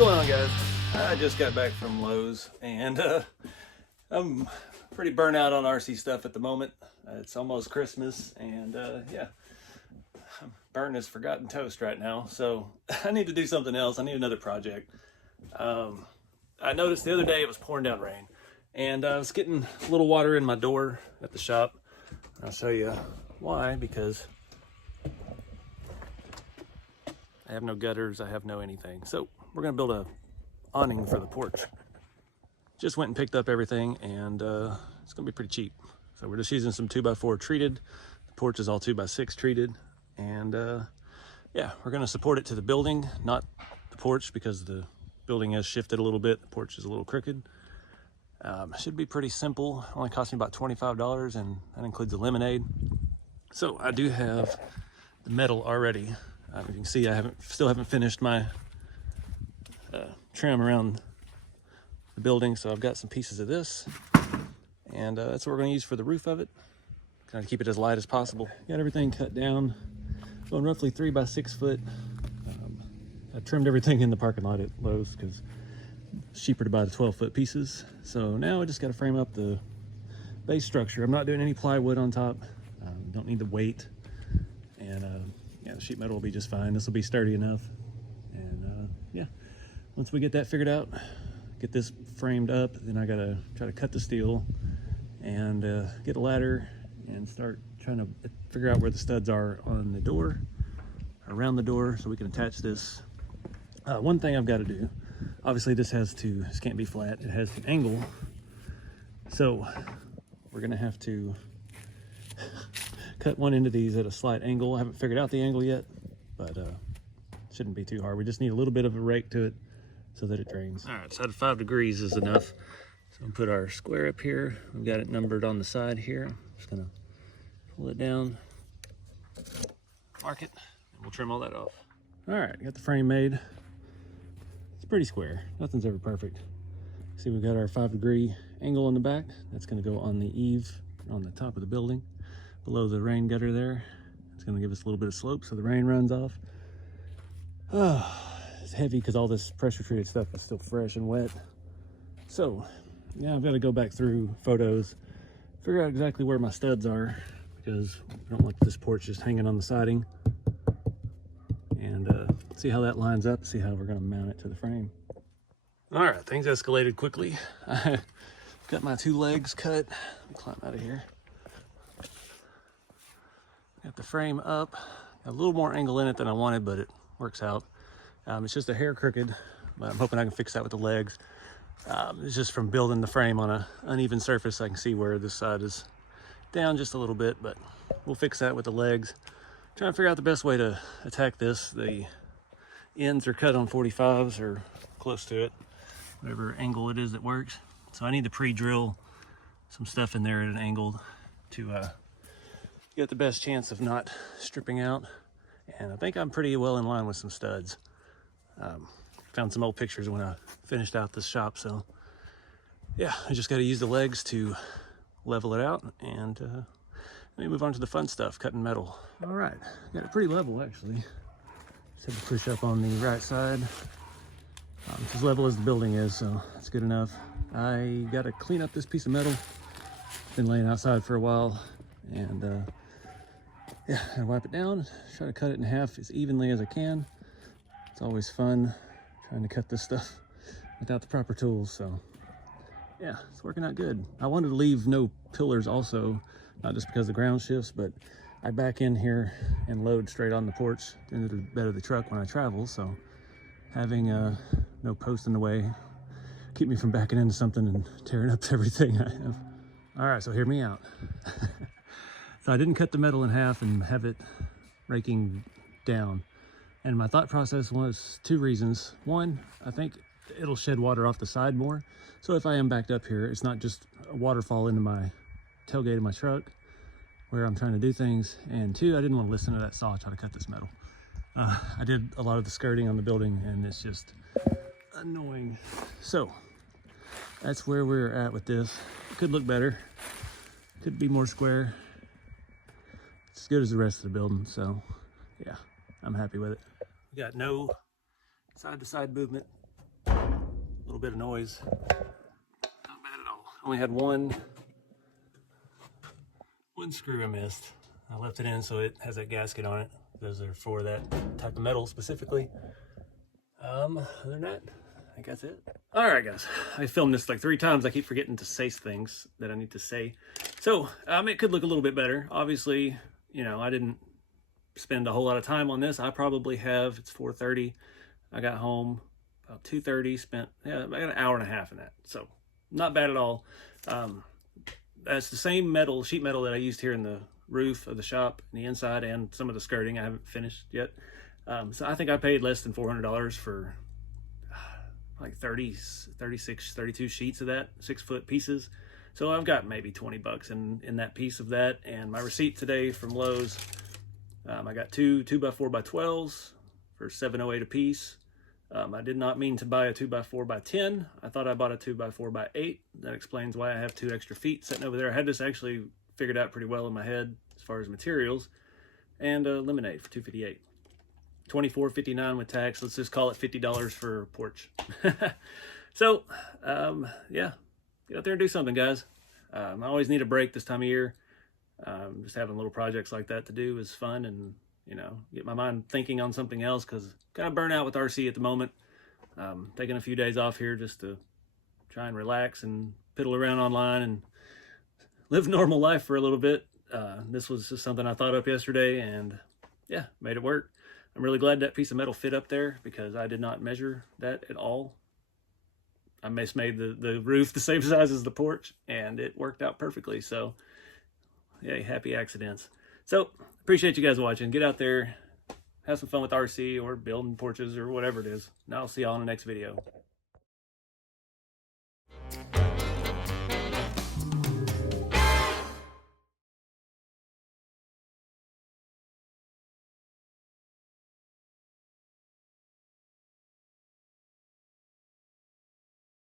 going on, guys? I just got back from Lowe's and I'm pretty burnt out on RC stuff at the moment. It's almost Christmas and yeah, I'm burning as forgotten toast right now, so I need to do something else. I need another project. I noticed the other day it was pouring down rain and I was getting a little water in my door at the shop. I'll show you why, because I have no gutters, I have no anything. So we're gonna build a awning for the porch. Just went and picked up everything and it's gonna be pretty cheap. So we're just using some 2x4 treated. The porch is all 2x6 treated. And yeah, we're gonna support it to the building, not the porch, because the building has shifted a little bit. The porch is a little crooked. Should be pretty simple. Only cost me about $25 and that includes a lemonade. So I do have the metal already. You can see I still haven't finished my trim around the building, so I've got some pieces of this, and that's what we're going to use for the roof of it. Kind of keep it as light as possible. Got everything cut down, going roughly 3x6 foot. I trimmed everything in the parking lot at Lowe's because it's cheaper to buy the 12-foot pieces. So now I just got to frame up the base structure. I'm not doing any plywood on top. Don't need the weight, and yeah, the sheet metal will be just fine. This will be sturdy enough. And yeah, once we get that figured out, get this framed up, then I gotta try to cut the steel and get a ladder and start trying to figure out where the studs are on the door, around the door, so we can attach this. One thing I've got to do, obviously this can't be flat, it has an angle, so we're gonna have to cut one end of these at a slight angle. I haven't figured out the angle yet, but shouldn't be too hard. We just need a little bit of a rake to it so that it drains. All right, so 5 degrees is enough. So we'll put our square up here. We've got it numbered on the side here. I'm just gonna pull it down, mark it, and we'll trim all that off. All right, got the frame made. It's pretty square. Nothing's ever perfect. See, we've got our 5-degree angle on the back. That's gonna go on the eave on the top of the building, below the rain gutter there. It's gonna give us a little bit of slope so the rain runs off. Oh, it's heavy because all this pressure treated stuff is still fresh and wet. So yeah, I've got to go back through photos, figure out exactly where my studs are, because I don't want this porch just hanging on the siding, and see how that lines up, see how we're going to mount it to the frame. All right, things escalated quickly. I got my 2 legs cut. Let me climb out of here. Got the frame up. Got a little more angle in it than I wanted, but it works out. It's just a hair crooked, but I'm hoping I can fix that with the legs. It's just from building the frame on an uneven surface. I can see where this side is down just a little bit, but we'll fix that with the legs. Trying to figure out the best way to attack this. The ends are cut on 45s or close to it, whatever angle it is that works. So I need to pre-drill some stuff in there at an angle to get the best chance of not stripping out. And I think I'm pretty well in line with some studs. Found some old pictures when I finished out this shop, so yeah, I just got to use the legs to level it out, and let me move on to the fun stuff, cutting metal. All right, got it pretty level actually. Just had to push up on the right side. It's as level as the building is, so that's good enough. I got to clean up this piece of metal. It's been laying outside for a while, and yeah, I wipe it down, try to cut it in half as evenly as I can. It's always fun trying to cut this stuff without the proper tools, so yeah, it's working out good. I wanted to leave no pillars also, not just because the ground shifts, but I back in here and load straight on the porch into the bed of the truck when I travel, so having no post in the way keep me from backing into something and tearing up everything I have. All right, so hear me out. So I didn't cut the metal in half and have it raking down. And my thought process was 2 reasons. One, I think it'll shed water off the side more. So if I am backed up here, it's not just a waterfall into my tailgate of my truck where I'm trying to do things. And 2, I didn't want to listen to that saw try to cut this metal. I did a lot of the skirting on the building and it's just annoying. So that's where we're at with this. It could look better. Could be more square. It's as good as the rest of the building, so yeah, I'm happy with it. We got no side-to-side movement little bit of noise. Not bad at all. Only had one screw I missed. I left it in so it has that gasket on it. Those are for that type of metal specifically. Other than that, I think that's it. All right, guys. I filmed this like 3 times. I keep forgetting to say things that I need to say. So, it could look a little bit better. Obviously, you know, I didn't spend a whole lot of time on this. I probably have, it's 4:30. I got home about 2:30, spent, I got an hour and a half in that. So, not bad at all. That's the same metal, sheet metal that I used here in the roof of the shop, the inside, and some of the skirting I haven't finished yet. So I think I paid less than $400 for like 36, 32 sheets of that, 6-foot pieces. So I've got maybe 20 bucks in that piece of that. And my receipt today from Lowe's, I got two 2x4x12s for $7.08 a piece. I did not mean to buy a 2x4x10. I thought I bought a 2x4x8. That explains why I have 2 extra feet sitting over there. I had this actually figured out pretty well in my head as far as materials. And lemonade for $2.58. $24.59 with tax. Let's just call it $50 for Porch. So, yeah, get out there and do something, guys. I always need a break this time of year. Just having little projects like that to do is fun, and you know, get my mind thinking on something else, because kind of burnt out with RC at the moment. Taking a few days off here just to try and relax and piddle around online and live normal life for a little bit. This was just something I thought up yesterday, and yeah, made it work. I'm really glad that piece of metal fit up there, because I did not measure that at all. I just made the roof the same size as the porch, and it worked out perfectly. So, yeah, happy accidents. So, appreciate you guys watching. Get out there, have some fun with RC or building porches or whatever it is. And I'll see y'all in the next video.